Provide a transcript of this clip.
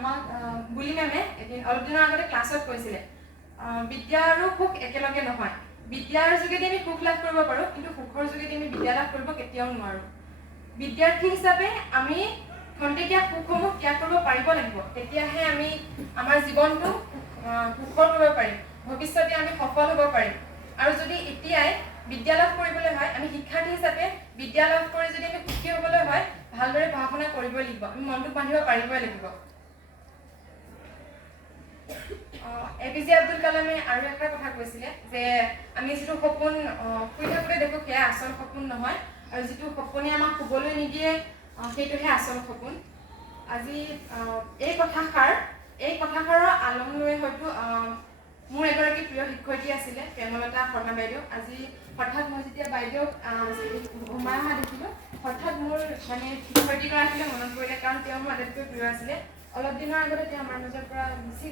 আমাক বুলি মেমে এদিন অলপ দিনৰ আগতে ক্লাছত কৈছিলে বিদ্যা আৰু সুখ একেলগে নহয়। বিদ্যাৰ যোগেদি আমি সুখ লাভ কৰিব পাৰোঁ, কিন্তু সুখৰ যোগেদি আমি বিদ্যা লাভ কৰিব কেতিয়াও নোৱাৰোঁ। বিদ্যাৰ্থী হিচাপে আমি খন্তেকীয়া সুখসমূহ ত্যাগ কৰিব পাৰিব লাগিব, তেতিয়াহে আমি আমাৰ জীৱনটো সুখৰ কৰিব পাৰিম, ভৱিষ্যতে আমি সফল হ'ব পাৰিম। আৰু যদি এতিয়াই বিদ্যা লাভ কৰিবলৈ হয়, আমি শিক্ষাৰ্থী হিচাপে বিদ্যা লাভ কৰি যদি আমি সুখী হ'বলৈ হয়, ভালদৰে পঢ়া শুনা কৰিবই লাগিব, আমি মনটো বান্ধিব পাৰিবই লাগিব। APJ আব্দুল কালামে আৰু এটা কথা কৈছিলে যে আমি যিটো সপোন শুই থাকোঁতে দেখো সেয়া আচল সপোন নহয়, আৰু যিটো সপোনে আমাক শুবলৈ নিদিয়ে সেইটোহে আচল সপোন। আজি এই কথাষাৰৰ আলম লৈ হয়তো মোৰ এগৰাকী প্ৰিয় শিক্ষয়িত্ৰী আছিলে প্ৰেমলতা শৰ্মা বাইদেউ। আজি হঠাৎ মই যেতিয়া বাইদেউক সোমাই অহা দেখিলোঁ, হঠাৎ মোৰ শিক্ষয়িত্ৰীগৰাকীলৈ মনত পৰিলে, কাৰণ তেওঁ মোৰ আটাইতকৈ প্ৰিয় আছিলে। অলপ দিনৰ আগতে তেওঁ আমাৰ মাজৰ পৰা গুচি গ'ল।